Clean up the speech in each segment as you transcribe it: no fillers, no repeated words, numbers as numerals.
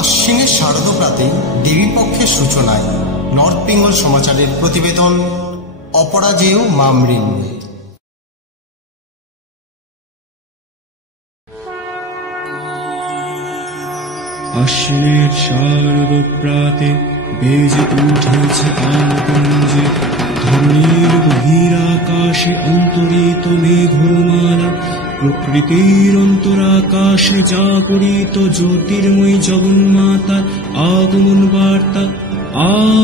আশ্বিনের শারদপ্রাতে দেবীর পক্ষের সূচনায় নর্থ বেঙ্গল সমাচারের প্রতিবেদন অপরাজেয় মা মৃন্ময়ী। আশ্বিনের শারদপ্রাতে বেজে উঠেছে আলকুঞ্জে, ধরণীর বহিরাকাশে অন্তরিত মেঘমালা, প্রকৃতির অন্তরাকাশে জাগরিত জ্যোতির্ময়ী জগন্মাতার আগমন বার্তা।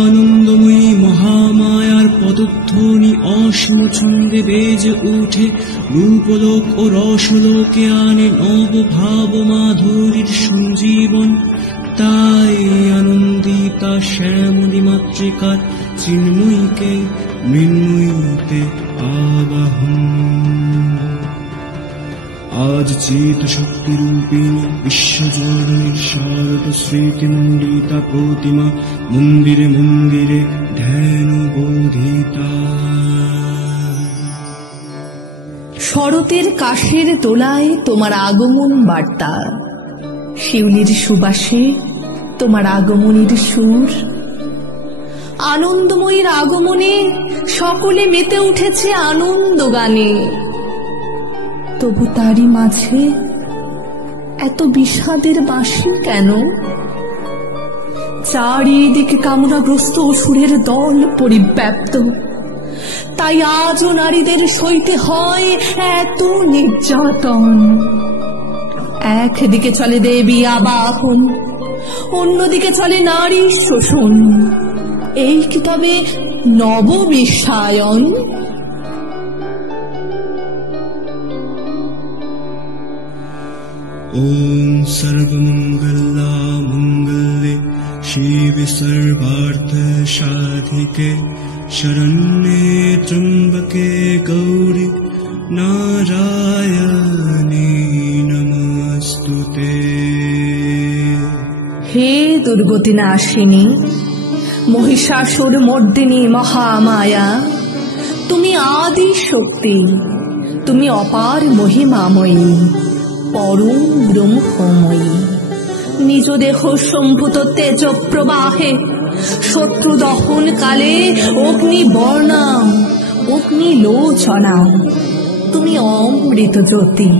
আনন্দময়ী মহামায়ার পদধ্বনি অসীম ছন্দে বেজে উঠে রূপলোক ও রসলোকে আনে নব ভাব মাধুরীর সঞ্জীবন। তাই আনন্দিতা শ্যামলী মাতৃকার চিন্ময়ীকে মৃন্ময়ীতে আবাহন। আজ চিত শক্তি রূপিণী বিশ্বজননীর শারদ স্মৃতিমণ্ডিতা প্রতিমা মন্দিরে মন্দিরে ধ্যান বোধিতা। শরতের কাশের তোলায় তোমার আগমন বার্তা, শিউলির সুবাসে তোমার আগমনের সুর। আনন্দময়ীর আগমনে সকলে মেতে উঠেছে আনন্দ গানে, তবু তারই মাঝে এত বিষাদের বাঁশি কেন? চারিদিকে কামনাগ্রস্ত অসুরের দল পরিব্যাপ্ত, তাই আজও নারীদের সইতে হয় এত নির্যাতন। একদিকে চলে দেবী আবাহন, অন্যদিকে চলে নারী শোষণ। এই কি তবে নববিশ্বায়ন? ওম সর্বমঙ্গলা মঙ্গলে শিবে সর্বার্থ সাধিকে শরণ্যে ত্র্যম্বকে গৌরী নারায়ণী নমস্তুতে। হে দুর্গতি নাশিনী, মহিষাসুর মর্দিনী মহামায়া, তুমি আদি শক্তি, তুমি অপার মহিমাময়ী, পরম ব্রহ্মময়ী। নিজ দেহ সম্ভূত তেজ প্রবাহে শত্রু দহন কালে অগ্নি বর্ণাম অগ্নি লোচনাম, তুমি অমৃত জ্যোতি,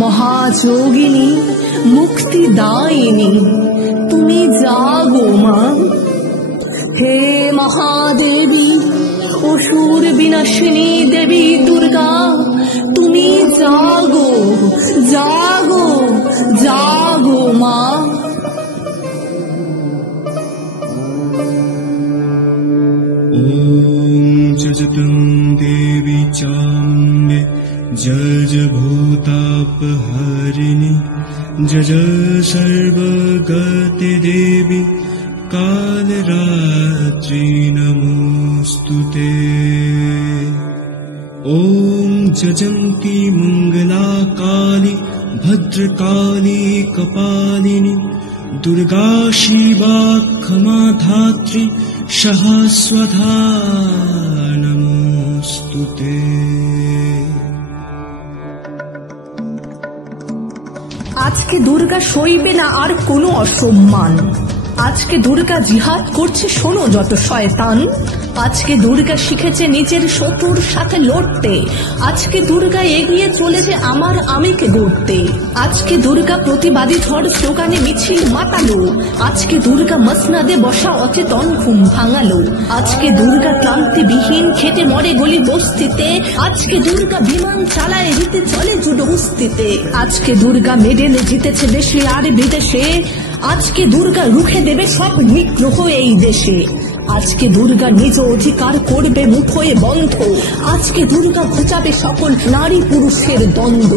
মহাযোগিনী, মুক্তিদায়িনী, তুমি জাগো মা। হে মহাদেবী, অসুর বিনাশিনী দেবী দুর্গা, তুমি জাগো জাগো জাগো মা। ওম যজতং দেবী চামুণ্ডে জজ ভূতাপহারিণী, জজ সর্বগতে দেবী কালরাত্রি নমোস্তুতে। ওম যজন্তি মঙ্গলা কালী ভদ্রকালী কপালিনী, দুর্গা শিবা ক্ষমা ধাত্রী সহস্রধা নমোস্তুতে। আজকে দুর্গা সইবে না আর কোনো অসম্মান। আজকে দুর্গা জিহাদ করছে শোনো যত শয়তান। আজকে দুর্গা শিখেছে নিজের শত্রুর সাথে লড়তে। আজকে দুর্গা এগিয়ে চলেছে আমার আমিকে গড়তে। আজকে দুর্গা প্রতিবাদী ঝড় স্লোগানে মিছিল মাতালো। আজকে দুর্গা মসনাদে বসা অচেতন ঘুম ভাঙালো। আজকে দুর্গা ক্লান্তিবিহীন খেটে মরে গলি বস্তিতে। আজকে দুর্গা বিমান চালায় জিতে চলে জুডো কুস্তিতে। আজকে দুর্গা মেডেলে জিতেছে দেশে আর বিদেশে। আজকে দুর্গা রুখে দেবে সব নিগ্রহ এই দেশে। আজকে দুর্গা নিজ অধিকার করবে মুখয়ে বন্ধ। আজকে দুর্গা ঘুচাবে সকল নারী পুরুষের দ্বন্দ্ব।